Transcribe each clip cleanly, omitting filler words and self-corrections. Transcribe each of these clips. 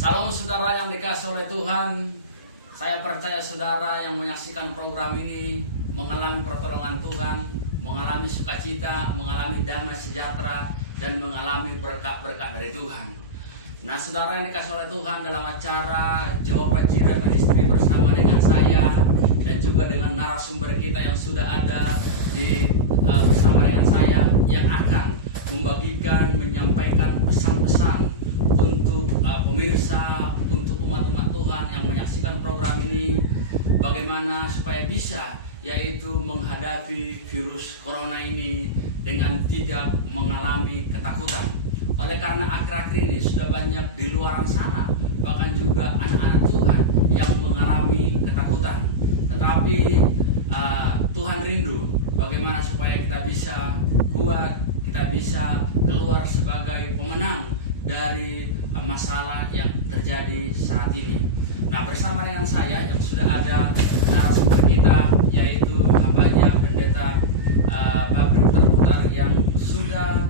Salam saudara yang dikasih oleh Tuhan. Saya percaya saudara yang menyaksikan program ini mengalami pertolongan Tuhan, mengalami sukacita, mengalami damai sejahtera, dan mengalami berkat-berkat dari Tuhan. Nah, saudara yang dikasih oleh Tuhan, dalam acara Jawaban Cinta dan Istri bersama dengan saya dan juga dengan narasumber kita yang sudah ada bersama dengan saya yang akan membagikan, menyampaikan pesan-pesan untuk pemirsa, untuk umat-umat Tuhan yang menyaksikan program ini, bagaimana supaya bisa yaitu menghadapi virus corona ini dengan tidak mengalami ketakutan. Oleh karena akhir-akhir ini sudah banyak di luar sana, bahkan juga anak-anak Tuhan yang mengalami ketakutan. Tetapi Tuhan rindu bagaimana supaya kita bisa kuat, kita bisa keluar sebagai pemenang dari masalah yang terjadi saat ini. Nah, bersama dengan saya yang sudah ada narasumber kita, yaitu hambanya Pendeta Babri Putar yang sudah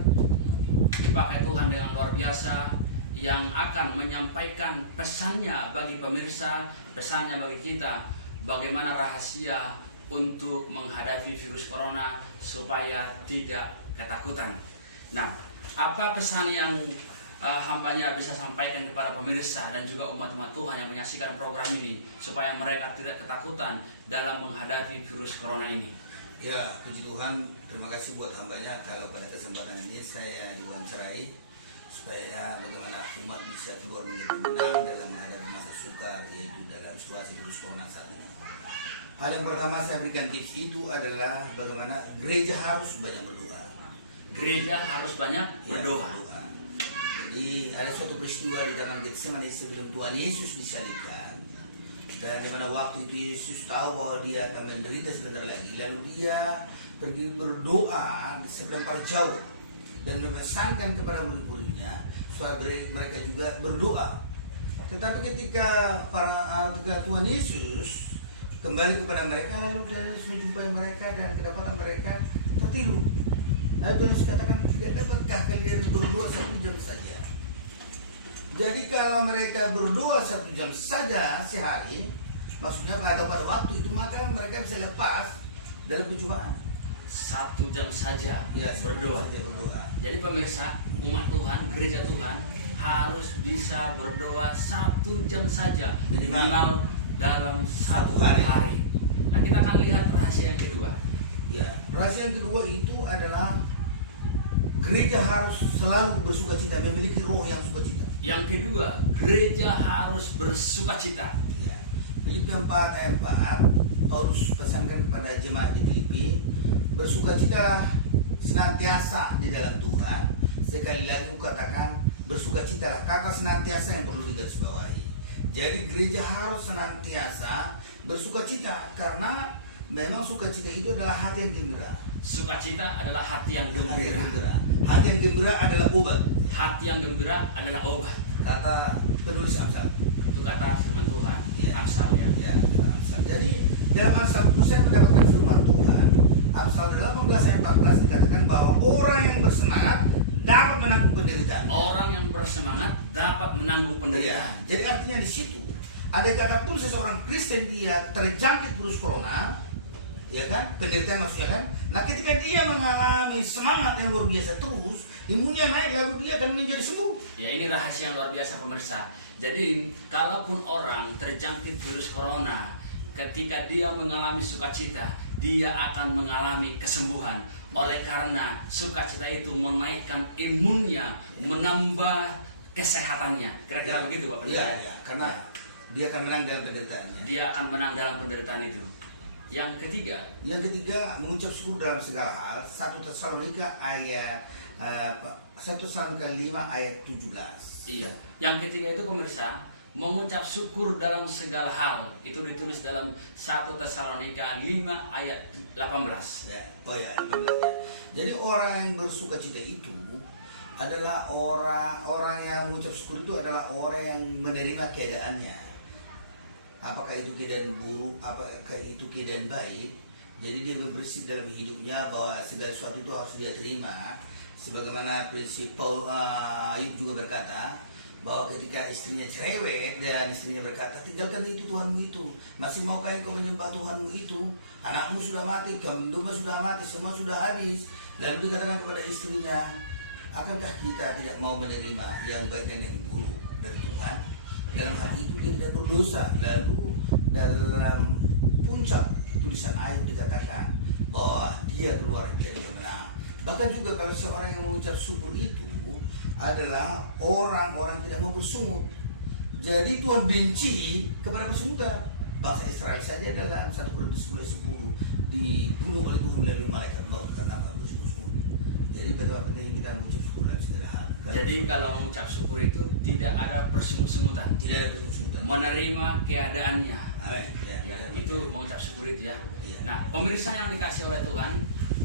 dipakai Tuhan dengan luar biasa, yang akan menyampaikan pesannya bagi pemirsa, pesannya bagi kita, bagaimana rahasia untuk menghadapi virus corona supaya tidak ketakutan. Nah, apa pesan yang hambanya bisa sampaikan kepada pemirsa dan juga umat-umat Tuhan yang menyaksikan program ini supaya mereka tidak ketakutan dalam menghadapi virus corona ini? Ya, puji Tuhan, terima kasih buat hambanya kalau pada kesempatan ini saya diwawancarai supaya bagaimana umat bisa keluar menjadi menang dalam menghadapi masa sukar, yaitu dalam situasi virus corona saat ini. Hal yang pertama saya berikan tips itu adalah bagaimana gereja harus banyak berdoa. Gereja harus banyak berdoa. Jadi ada suatu peristiwa di Taman Getsemani sebelum Tuhan Yesus disalibkan, dan di mana waktu itu Yesus tahu bahwa dia akan menderita sebentar lagi, lalu dia pergi berdoa di sebelah para jauh dan memesankan kepada murid-muridnya supaya mereka juga berdoa. Tetapi ketika Tuhan Yesus kembali kepada mereka, lalu dia menjumpai mereka dan kedapatan mereka tertidur. Lalu Tuhan Yesus katakan, dapatkah kalian berdoa 1 jam saja? Jadi kalau mereka berdoa 1 jam saja sehari, maksudnya pada waktu itu, maka mereka bisa lepas dalam percobaan. 1 jam saja Ya, berdoa. berdoa. Jadi pemirsa, umat Tuhan, gereja Tuhan harus bisa berdoa 1 jam saja minimal dalam 1 hari. Nah, kita akan lihat rahasia yang kedua. Ya, rahasia yang kedua itu adalah gereja harus selalu bersukacita, memiliki roh yang sukacita. Yang kedua, gereja harus bersukacita. Ya. Filipi 4 ayat 4, Paulus pesankan kepada jemaat di Filipi, bersukacitalah senantiasa di dalam Tuhan. Sekali lagi kukatakan, bersukacitalah, kata senantiasa yang perlu digarisbawahi. Jadi gereja harus senantiasa bersukacita, karena memang sukacita itu adalah hati yang gembira. Sukacita adalah hati yang gembira. Hati yang gembira adalah obat. Hati yang gembira adalah obat. Kata penulis Amsal. Itu kata firman Tuhan. Ya. Amsal ya. Ya, Amsal. Jadi dalam Amsal itu saya mendapatkan firman Tuhan. Amsal 18 ayat 14 dikatakan bahwa orang yang bersemangat dapat menanggung penderitaan. Orang yang bersemangat dapat menanggung Ya. penderitaan. Jadi artinya di situ ada kata pun seseorang Kristen dia terjangkit virus corona, ya kan? Penderitaan maksudnya kan? Nah, ketika dia mengalami semangat yang luar biasa terus, imunnya naik, lalu dia akan menjadi sembuh. Ya, ini rahasia yang luar biasa pemirsa. Jadi, kalaupun orang terjangkit virus corona, ketika dia mengalami sukacita, dia akan mengalami kesembuhan. Oleh karena sukacita itu menaikkan imunnya, menambah kesehatannya. Kira-kira begitu Pak Pendeta? Ya, karena dia akan menang dalam penderitaannya. Dia akan menang dalam penderitaan itu. Yang ketiga, mengucap syukur dalam segala hal. 1 Tesalonika ayat 5 ayat 17. Iya. Yang ketiga itu pemirsa, mengucap syukur dalam segala hal. Itu ditulis dalam 1 Tesalonika 5 ayat 18. Ya. Oh ya, 15 ya. Jadi orang yang bersukacita itu adalah orang yang mengucap syukur itu adalah orang yang menerima keadaannya. Apakah itu keadaan buruk, apakah itu keadaan baik. Jadi dia berprinsip dalam hidupnya bahwa segala sesuatu itu harus dia terima. Sebagaimana prinsip Ayub juga berkata bahwa ketika istrinya cerewet istrinya berkata, tinggalkan itu Tuhanmu itu. Masih maukah engkau menyembah Tuhanmu itu? Anakmu sudah mati, kambing domba sudah mati, semua sudah habis. Lalu dikatakan kepada istrinya, akankah kita tidak mau menerima yang baik dan yang buruk dari Tuhan? Dalam hal itu dia tidak berdosa. Lalu dalam puncak tulisan ayat dikatakan bahwa dia keluar dari kemenangan. Bahkan juga kalau seorang yang mengucap syukur itu adalah orang-orang tidak mau bersungut. Jadi Tuhan benci kepada persungutan. Bangsa Israel saja dalam 1 Korintus 10 dibunuh oleh Tuhan melalui malaikat maut karena bersungut. Jadi betapa pentingnya kita mengucap syukur dalam segala hal. Jadi kalau mengucap syukur itu tidak ada persungut-sungutan, Tidak ada bersungut. menerima keadaannya. Amin. Ya. Itu mengucap syukur itu ya. Ya. Nah, pemirsa yang dikasih oleh Tuhan,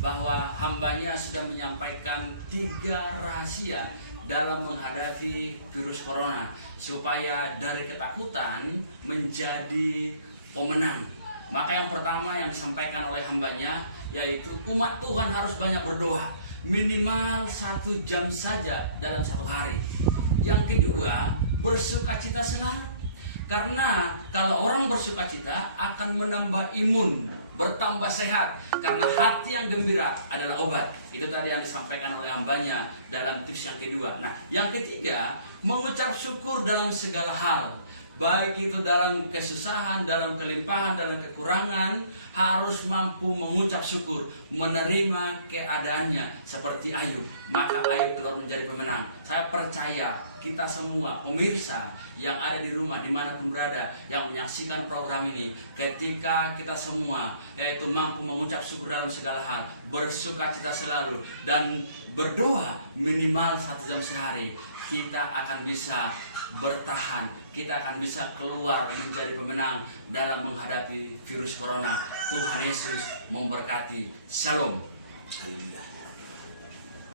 bahwa hambanya sudah menyampaikan 3 rahasia dalam menghadapi virus corona supaya dari ketakutan menjadi pemenang. Maka yang pertama yang disampaikan oleh hambanya yaitu umat Tuhan harus banyak berdoa, minimal 1 jam saja dalam 1 hari. Yang kedua, bersukacita selalu. Karena kalau orang bersukacita akan menambah imun, bertambah sehat. Karena hati yang gembira adalah obat. Itu tadi yang disampaikan oleh hambanya dalam tips yang kedua. Nah, yang ketiga, mengucap syukur dalam segala hal. Baik itu dalam kesusahan, dalam kelimpahan, dalam kekurangan, harus mampu mengucap syukur, menerima keadaannya seperti Ayub. Maka Ayub telah menjadi pemenang. Saya percaya kita semua pemirsa yang ada di rumah dimanapun berada yang menyaksikan program ini, ketika kita semua yaitu mampu mengucap syukur dalam segala hal, bersukacita selalu dan berdoa minimal 1 jam sehari, kita akan bisa bertahan, kita akan bisa keluar menjadi pemenang dalam menghadapi virus corona. Tuhan Yesus memberkati. Shalom.